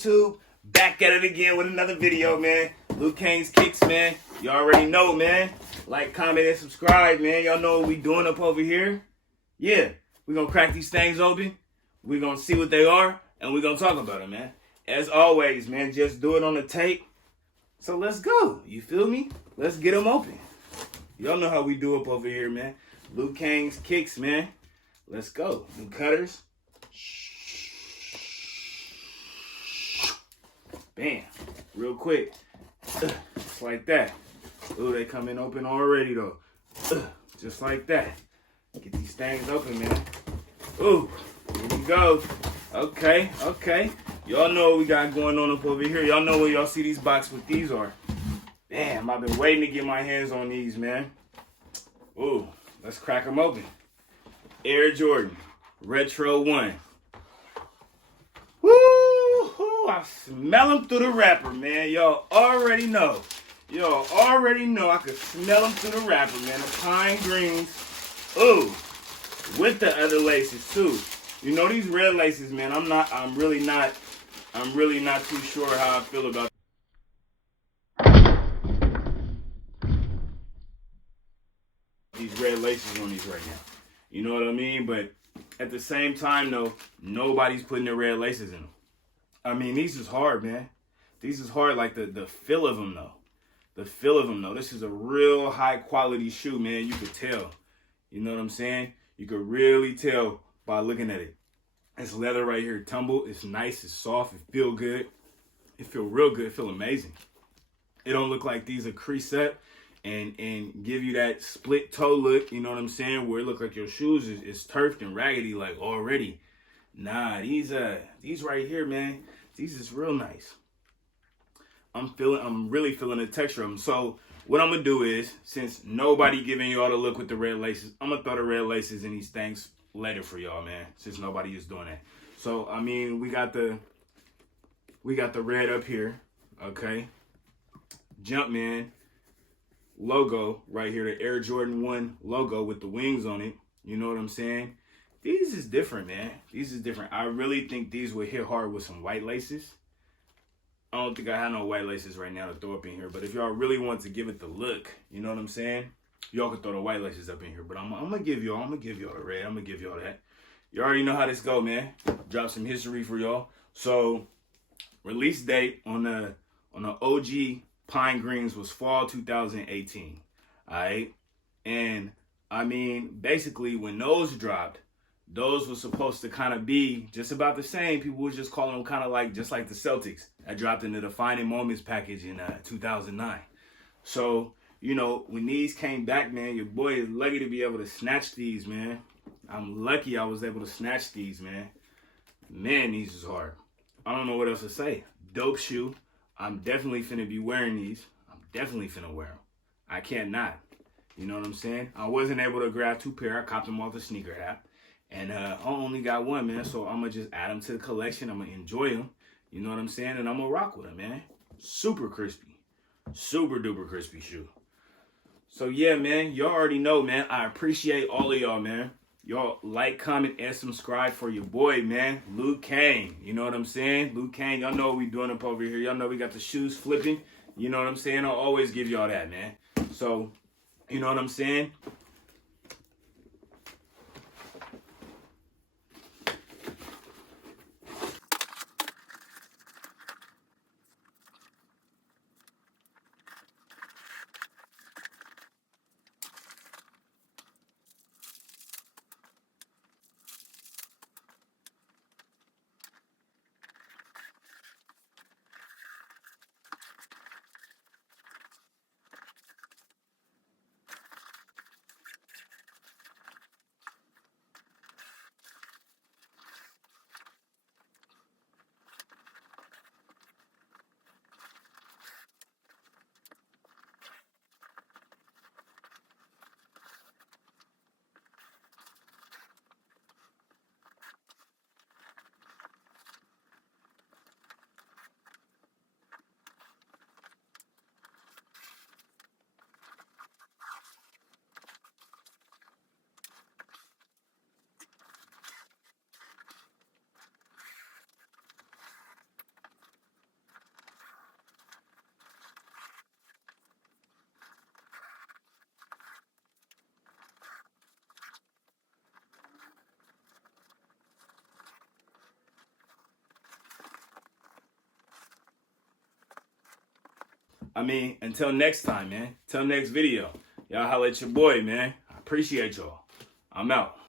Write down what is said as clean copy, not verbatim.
YouTube? Back at it again with another video, man. Kang's Kickx, man. You already know, man. Like, comment, and subscribe, man. Y'all know what we doing up over here. Yeah, we're going to crack these things open. We're going to see what they are, and we're going to talk about them, man. As always, man, just do it on the tape. So let's go. You feel me? Let's get them open. Y'all know how we do up over here, man. Kang's Kickx, man. Let's go. New cutters. Bam. Real quick. Just like that. Ooh, they coming open already, though. Just like that. Get these things open, man. Ooh, here we go. Okay. Y'all know what we got going on up over here. Y'all know where y'all see these boxes with these are. Damn, I've been waiting to get my hands on these, man. Ooh, let's crack them open. Air Jordan, Retro 1. Woo! I smell them through the wrapper, man. Y'all already know. I could smell them through the wrapper, man. The pine greens. Ooh, with the other laces too. You know these red laces, man. I'm really not too sure how I feel about these red laces on these right now. You know what I mean? But at the same time, though, nobody's putting the red laces in them. I mean, these is hard, man. These is hard, like the feel of them, though. The feel of them, though. This is a real high-quality shoe, man. You could tell. You know what I'm saying? You could really tell by looking at it. It's leather right here. Tumble. It's nice. It's soft. It feel good. It feel real good. It feel amazing. It don't look like these are crease up and give you that split toe look, you know what I'm saying, where it look like your shoes is turfed and raggedy like already. Nah, these right here, man, these is real nice. I'm really feeling the texture of them. So what I'm gonna do is, since nobody giving y'all the look with the red laces, I'm gonna throw the red laces in these things later for y'all, man, since nobody is doing that. So I mean, we got the red up here, okay? Jumpman logo right here, the Air Jordan 1 logo with the wings on it. You know what I'm saying? These is different, man. These is different. I really think these would hit hard with some white laces. I don't think I have no white laces right now to throw up in here, but if y'all really want to give it the look, you know what I'm saying? Y'all can throw the white laces up in here, but I'm gonna give y'all the red. I'm gonna give y'all that. You already know how this go, man. Drop some history for y'all. So release date on the OG Pine Greens was fall 2018, all right? And, I mean, basically, when those dropped, those were supposed to kind of be just about the same. People were just calling them kind of like, just like the Celtics that dropped in the Defining Moments package in 2009. So, you know, when these came back, man, your boy is lucky to be able to snatch these, man. I'm lucky I was able to snatch these, man. Man, these is hard. I don't know what else to say. Dope shoe. I'm definitely finna be wearing these. I'm definitely finna wear them. I can't not. You know what I'm saying? I wasn't able to grab 2 pair. I copped them off the sneaker app. And I only got 1, man. So I'm going to just add them to the collection. I'm going to enjoy them. You know what I'm saying? And I'm going to rock with them, man. Super crispy. Super duper crispy shoe. So yeah, man. Y'all already know, man. I appreciate all of y'all, man. Y'all like, comment, and subscribe for your boy, man, Kang. You know what I'm saying? Kang, y'all know what we doing up over here. Y'all know we got the shoes flipping. You know what I'm saying? I'll always give y'all that, man. So, you know what I'm saying? I mean, until next time, man. Till next video. Y'all holla at your boy, man. I appreciate y'all. I'm out.